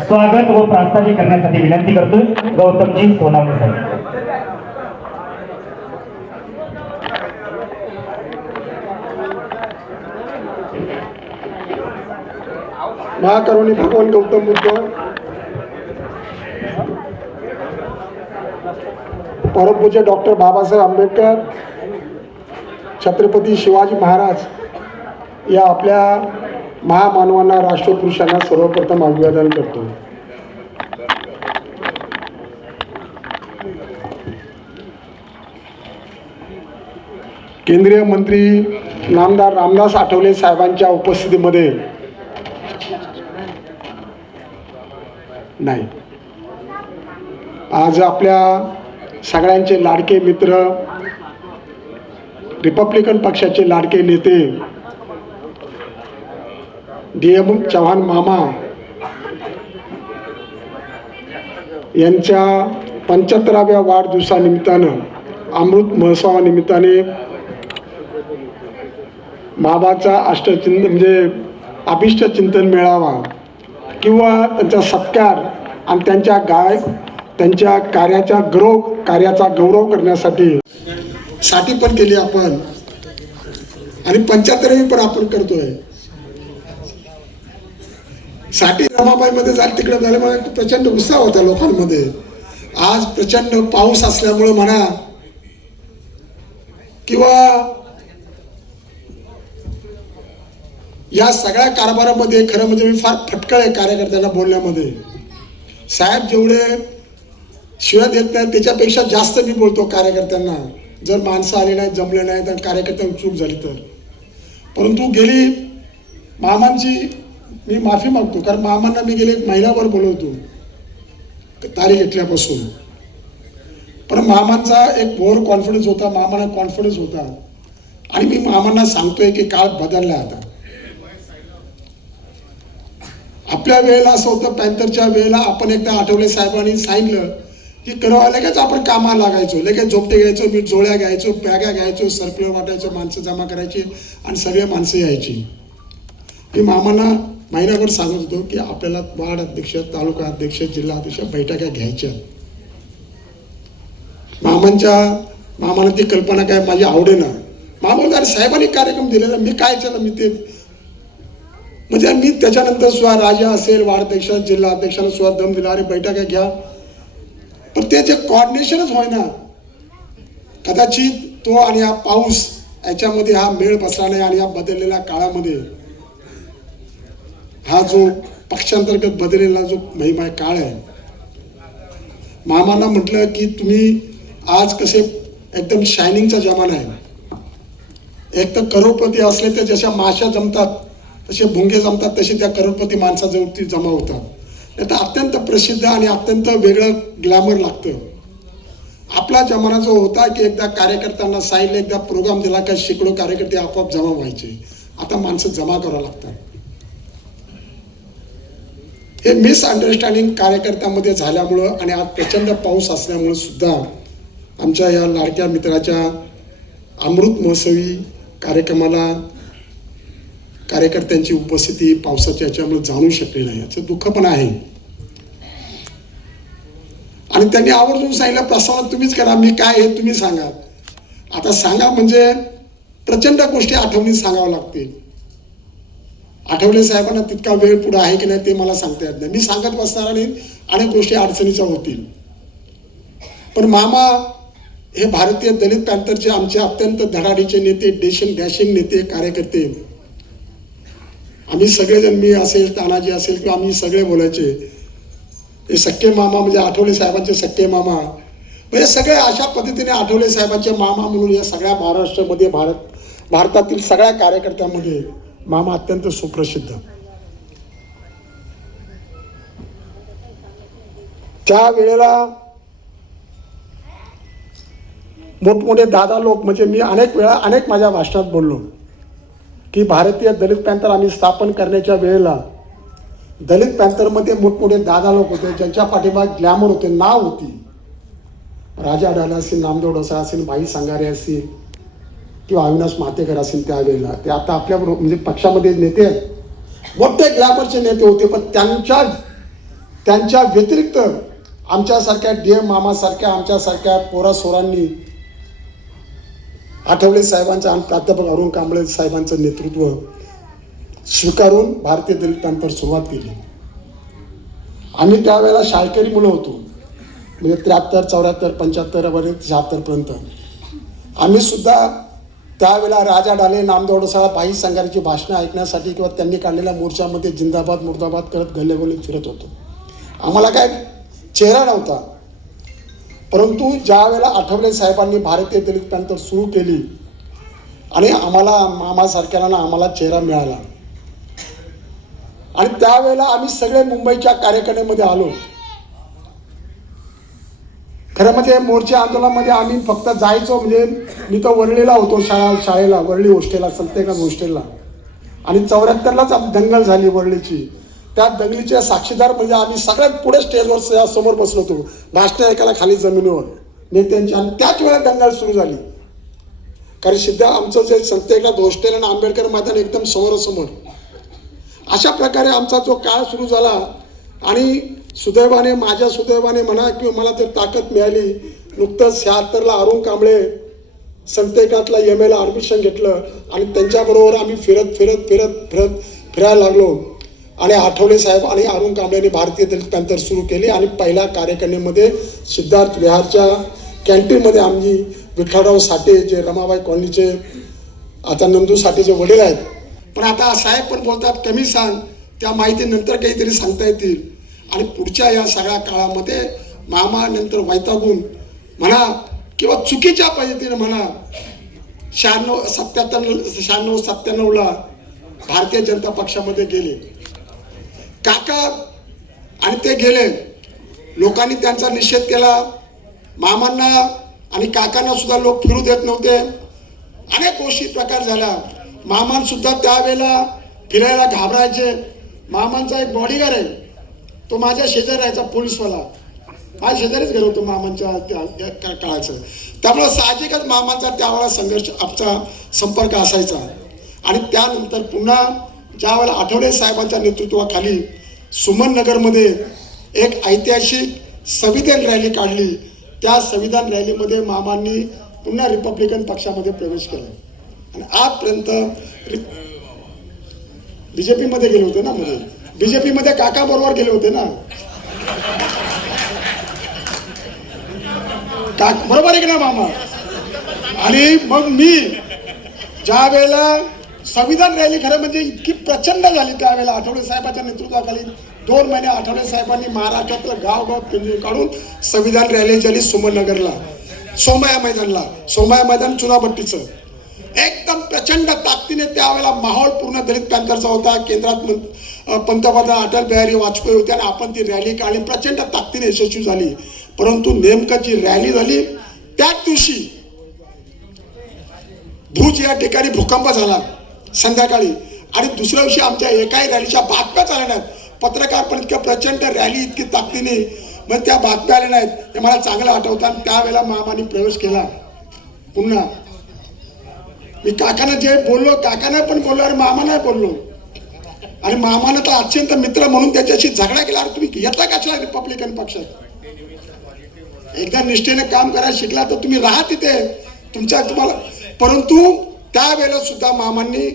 स्वागत व प्रास्ताविक करण्यासाठी विनंती करतोय गौतमजी सोनावणे साहेब. महाकरुणी भगवान गौतम बुद्ध. परमपूज्य डॉक्टर बाबासाहेब आंबेडकर छत्रपती शिवाजी महाराज या आपल्या महामानवांना राष्ट्रपुरुषांना सर्वप्रथम अभिवादन करतो. केंद्रीय मंत्री नामदार रामदास आठवले साहेबांच्या उपस्थितीमध्ये नाही. आज आपल्या सगळ्यांचे लाडके मित्र रिपब्लिकन पक्षाचे लाडके नेते डी एम चव्हाण मामा यांच्या पंच्याहत्तराव्या वाढदिवसानिमित्तानं अमृत महोत्सवानिमित्ताने मामाचा अष्टचिंत म्हणजे अभिष्ट चिंतन मेळावा किंवा त्यांचा सत्कार आणि त्यांच्या गाय त्यांच्या कार्याचा गौरव कार्याचा गौरव करण्यासाठी साठी पण केली आपण. आणि पंच्याहत्तरवी पण आपण करतोय. साठी रमाबाईमध्ये झालं तिकडे झाल्यामुळे प्रचंड उत्साह होता लोकांमध्ये. आज प्रचंड पाऊस असल्यामुळं म्हणा किंवा या सगळ्या कारभारामध्ये खरं म्हणजे मी फार फटकळ आहे कार्यकर्त्यांना बोलण्यामध्ये. साहेब जेवढे शिव्या देत नाही त्याच्यापेक्षा जास्त मी बोलतो कार्यकर्त्यांना. जर माणसं आली नाही जमले नाही तर कार्यकर्त्यांना चूक झाली तर. परंतु गेली मामांची मी माफी मागतो कारण मामांना मी गेले एक महिनाभर बोलवतो तारीख घेतल्यापासून. पण मामांचा एक ओव्हर कॉन्फिडन्स होता मामांना कॉन्फिडन्स होता. आणि मी मामांना सांगतोय की काळ बदलला आता. आपल्या वेळेला असं होतं पॅन्थरच्या वेळेला आपण एकदा आठवले साहेबांनी सांगितलं की करावा लगेच आपण कामाला लागायचो लगेच झोपटे घ्यायचो मी जोळ्या घ्यायचो बॅगा घ्यायचो सर्क्युलर वाटायचो माणसं जमा करायची आणि सगळे माणसं यायची. मी मामांना महिनाभर सांगत होतो की आपल्याला वार्ड अध्यक्ष तालुका अध्यक्ष जिल्हा अध्यक्ष बैठका घ्यायच्या मामांच्या मामाला ती कल्पना काय माझी आवडेना मामा अरे साहेबांनी कार्यक्रम दिलेला मी काय केलं मी ते म्हणजे मी त्याच्यानंतर सुद्धा राजा असेल वार्डाध्यक्ष जिल्हा अध्यक्षाला सुद्धा दम दिला अरे बैठका घ्या. पण ते जे कॉर्डिनेशनच होईना. कदाचित तो आणि हा पाऊस याच्यामध्ये हा मेळ बसला नाही आणि या बदललेल्या काळामध्ये हा जो पक्षांतर्गत बदललेला जो महिमा काळ आहे. मामांना म्हटलं की तुम्ही आज कसे एकदम शायनिंगचा जमाना आहे. एक तर करोडपती असले तर जशा माशा जमतात तसे भुंगे जमतात तसे त्या करोडपती माणसाजवळ जमा होतात. नाही तर अत्यंत प्रसिद्ध आणि अत्यंत वेगळं ग्लॅमर लागतं. आपला जमाना जो होता की एकदा कार्यकर्त्यांना साईडला एकदा प्रोग्राम दिला का शेकडो कार्यकर्ते आपोआप जमा व्हायचे. आता माणसं जमा करावं लागतात. हे मिसअंडरस्टँडिंग कार्यकर्त्यामध्ये झाल्यामुळं आणि आज प्रचंड पाऊस असल्यामुळं सुद्धा आमच्या या लाडक्या मित्राच्या अमृत महोत्सवी कार्यक्रमाला कार्यकर्त्यांची उपस्थिती पावसाच्या याच्यामुळे जाणू शकली नाही. याचं दुःख पण आहे. आणि त्यांनी आवर्जून सांगितलं प्रस्तावना तुम्हीच करा मी काय आहे तुम्ही सांगा. आता सांगा म्हणजे प्रचंड गोष्टी आठवणीत सांगावं लागतील. आठवले साहेबांना तितका वेळ पुढे आहे की नाही ते मला सांगता येत नाही. मी सांगत बसणार आणि अनेक गोष्टी अडचणीच्या होतील. पण मामा हे भारतीय दलित पॅंथरचे आमचे अत्यंत धडाडीचे नेते डेशन डॅशिंग नेते कार्यकर्ते. आम्ही सगळेजण मी असेल तानाजी असेल किंवा आम्ही सगळे बोलायचे. हे सक्के मामा म्हणजे आठवले साहेबांचे सक्के मामा. म्हणजे सगळे अशा पद्धतीने आठवले साहेबांचे मामा म्हणून या सगळ्या महाराष्ट्रामध्ये भारत भारतातील सगळ्या कार्यकर्त्यांमध्ये मामा अत्यंत सुप्रसिद्ध. त्या वेळेला मोठमोठे दादा लोक म्हणजे मी अनेक वेळा अनेक माझ्या भाषणात बोललो की भारतीय दलित पॅंथर आम्ही स्थापन करण्याच्या वेळेला दलित पॅंथरमध्ये मोठमोठे दादा लोक होते ज्यांच्या पाठीमाग ग्लॅमर होते नाव होती. राजा डाला असतील नामदेव डोसा असेल भाई सांगारे असतील किंवा अविनाश मातेकर असेल त्यावेळेला ते आता आपल्या म्हणजे पक्षामध्ये नेते आहेत. मोठे ग्लॅमरचे नेते होते पण त्यांच्या त्यांच्या व्यतिरिक्त आमच्यासारख्या डी एम मामासारख्या आमच्यासारख्या पोरासोरांनी आठवले साहेबांचं आणि प्राध्यापक अरुण कांबळे साहेबांचं नेतृत्व स्वीकारून भारतीय दलित सुरुवात केली. आम्ही त्यावेळेला शाळकरी मुलं होतो. म्हणजे त्र्याहत्तर चौऱ्याहत्तर पंच्याहत्तर वगैरे शहात्तरपर्यंत आम्ही सुद्धा त्यावेळेला राजा डाले नामदेव भाई बाई संघाची भाषणं ऐकण्यासाठी किंवा त्यांनी काढलेल्या मोर्चामध्ये जिंदाबाद मुर्दाबाद करत गल्लेगोले फिरत होतो. आम्हाला काय चेहरा नव्हता. परंतु ज्या वेळेला आठवले साहेबांनी भारतीय दलित पॅन्थर सुरू केली आणि आम्हाला मामासारख्याला आम्हाला चेहरा मिळाला. आणि त्यावेळेला आम्ही सगळे मुंबईच्या कार्यकर्त्यामध्ये आलो. खरं म्हणजे मोर्चे आंदोलनामध्ये आम्ही फक्त जायचो म्हणजे मी तो वरळीला होतो शाळा शाळेला वरळी हॉस्टेलला सत्तेकान हॉस्टेलला आणि चौऱ्याहत्तरलाच आम्ही दंगल झाली वरळीची. त्या दंगलीचे साक्षीदार म्हणजे आम्ही सगळ्यात पुढे स्टेजवर समोर बसलो होतो. भाषण ऐकायला खाली जमिनीवर. नेत्यांची आणि त्याच वेळेला दंगल सुरू झाली. कारण सिद्धा आमचं जे संत हॉस्टेल आणि आंबेडकर मैदान एकदम समोरासमोर. अशा प्रकारे आमचा जो काळ सुरू झाला आणि सुदैवाने माझ्या सुदैवाने म्हणा किंवा मला जर ताकद मिळाली नुकतंच शहात्तरला अरुण कांबळे संतेकातला एम एला ॲडमिशन घेतलं आणि त्यांच्याबरोबर आम्ही फिरत फिरत फिरत फिरत फिरायला लागलो. आणि आठवले साहेब आणि अरुण कांबळेने भारतीय दलित पॅन्थर सुरू केली आणि पहिल्या कार्यकर्णीमध्ये सिद्धार्थ विहारच्या कॅन्टीनमध्ये आम्ही विठ्ठलराव साठे जे रमाबाई कॉलनीचे आता नंदू साठेचे वडील आहेत. पण आता साहेब पण बोलतात कमी सांग. त्या माहितीनंतर काहीतरी सांगता येतील. आणि पुढच्या या सगळ्या काळामध्ये मामा नंतर वैतागून म्हणा किंवा चुकीच्या पद्धतीने म्हणा शहाण्णव सत्याहत्तर शहाण्णव सत्त्याण्णवला भारतीय जनता पक्षामध्ये गेले. काका आणि ते गेले. लोकांनी त्यांचा निषेध केला. मामांना आणि काकांना सुद्धा लोक फिरू देत नव्हते. अनेक गोष्टी प्रकार झाला मामानसुद्धा त्यावेळेला फिरायला घाबरायचे. मामांचा एक बॉडीगार्ड आहे. तो माझ्या शेजाऱ्याचा पोलीसवाला. माझ्या शेजारीच गेलो होतो मामांच्या त्या काळाचं. त्यामुळं साहजिकच मामांचा त्यावेळेला संघर्ष आपचा संपर्क असायचा. आणि त्यानंतर पुन्हा ज्या वेळेला आठवले साहेबांच्या नेतृत्वाखाली सुमननगरमध्ये एक ऐतिहासिक संविधान रॅली काढली. त्या संविधान रॅलीमध्ये मामांनी पुन्हा रिपब्लिकन पक्षामध्ये प्रवेश केला. आणि आजपर्यंत बी जे पीमध्ये गेले होते ना मध्ये. बीजेपी मध्ये काका बरोबर गेले होते ना. काक बरोबर आहे की ना मामा? आणि मग मी ज्या वेळेला संविधान रॅली खरं म्हणजे इतकी प्रचंड झाली त्यावेळेला आठवडे साहेबाच्या नेतृत्वाखाली दोन महिने आठवडे साहेबांनी महाराष्ट्रातलं गाव गाव पिंजून काढून संविधान रॅली झाली सोमनगरला सोमाया मैदानला सोमाया मैदान चुनाभट्टीचं. एकदम प्रचंड ताकदीने त्यावेळेला माहोल पूर्ण दलित पॅन्थरचा होता. केंद्रात पंतप्रधान अटल बिहारी वाजपेयी होते आणि आपण ती रॅली काढली. प्रचंड ताकदीने यशस्वी झाली. परंतु नेमकं जी रॅली झाली त्याच दिवशी भुज या ठिकाणी भूकंप झाला संध्याकाळी. आणि दुसऱ्या दिवशी आमच्या एकाही रॅलीच्या बातम्याच आल्या नाहीत. पत्रकार पण इतक्या प्रचंड रॅली इतकी ताकदीने मग त्या बातम्या आल्या नाहीत. हे मला चांगलं आठवतं. आणि त्यावेळेला मामाने प्रवेश केला. पुन्हा मी काकानं जे बोललो काकानं पण बोललो आणि मामा बोललो. आणि मामानं तर अत्यंत मित्र म्हणून त्याच्याशी झगडा केला. अरे तुम्ही येता कशा रिपब्लिकन पक्षात? एकदा निष्ठेने काम करायला शिकला तर तुम्ही राहा तिथे. तुमच्या तुम्हाला परंतु त्यावेळेला सुद्धा मामांनी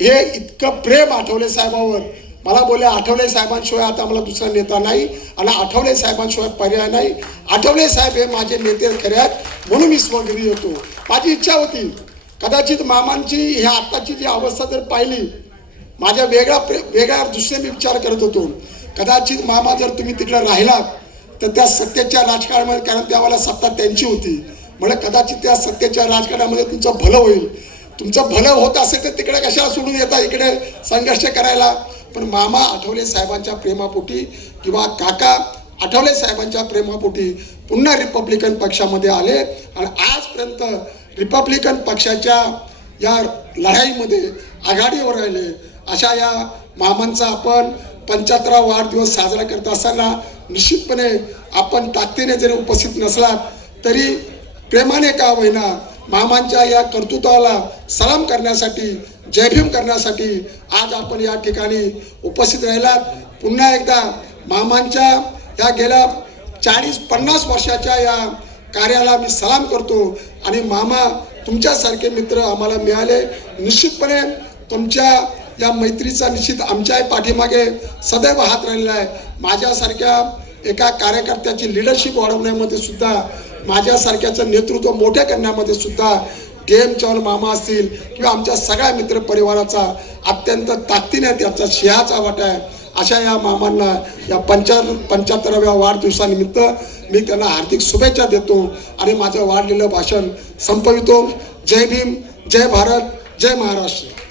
हे इतकं प्रेम आठवले साहेबावर. मला बोले आठवले साहेबांशिवाय आता मला दुसरा नेता नाही आणि आठवले साहेबांशिवाय पर्याय नाही. आठवले साहेब हे माझे नेते खरे आहेत म्हणून मी स्वगृही येतो माझी इच्छा होती कदाचित मामांची ह्या आत्ताची जी अवस्था जर पाहिली माझ्या वेगळा प्रे- वेगळा दुसरे मी विचार करत होतो. कदाचित मामा जर तुम्ही तिकडे राहिलात तर त्या सत्तेच्या राजकारणामध्ये कारण त्यावेळेला सत्ता त्यांची होती म्हणजे कदाचित त्या सत्तेच्या राजकारणामध्ये तुमचं भलं होईल. तुमचं भलं होत असेल तर तिकडे कशाला सोडून येता इकडे संघर्ष करायला? पण मामा आठवले साहेबांच्या प्रेमापोटी किंवा काका आठवले साहेबांच्या प्रेमापोटी पुन्हा रिपब्लिकन पक्षामध्ये आले. आणि आजपर्यंत रिपब्लिकन पक्षाच्या या लढाईमध्ये आघाडीवर राहिले अशा या मामांचा आपण पंच्याहत्तरा वाढदिवस साजरा करत असताना निश्चितपणे आपण ताकदीने जरी उपस्थित नसलात तरी प्रेमाने का होईना मामांच्या या कर्तृत्वाला सलाम करण्यासाठी जयभीम करण्यासाठी आज आपण या ठिकाणी उपस्थित राहिलात. पुन्हा एकदा मामांच्या या गेल्या चाळीस पन्नास वर्षाच्या या कार्याला मी सलाम करतो. आणि मामा तुमच्यासारखे मित्र आम्हाला मिळाले. निश्चितपणे तुमच्या या मैत्रीचा निश्चित आमच्याही पाठीमागे सदैव हात राहिलेला आहे. माझ्यासारख्या एका कार्यकर्त्याची लिडरशिप वाढवण्यामध्ये सुद्धा माझ्यासारख्याचं नेतृत्व मोठ्या करण्यामध्ये सुद्धा डी एम चव्हाण मामा असतील किंवा आमच्या सगळ्या मित्र परिवाराचा अत्यंत ताकदीने त्याचा सिंहाचा वाटा आहे. अशा या मामांना या पंचा पंच्याहत्तराव्या वाढदिवसानिमित्त मी त्यांना हार्दिक शुभेच्छा देतो आणि माझं वाढलेलं भाषण संपवितो. जय भीम जय भारत जय महाराष्ट्र.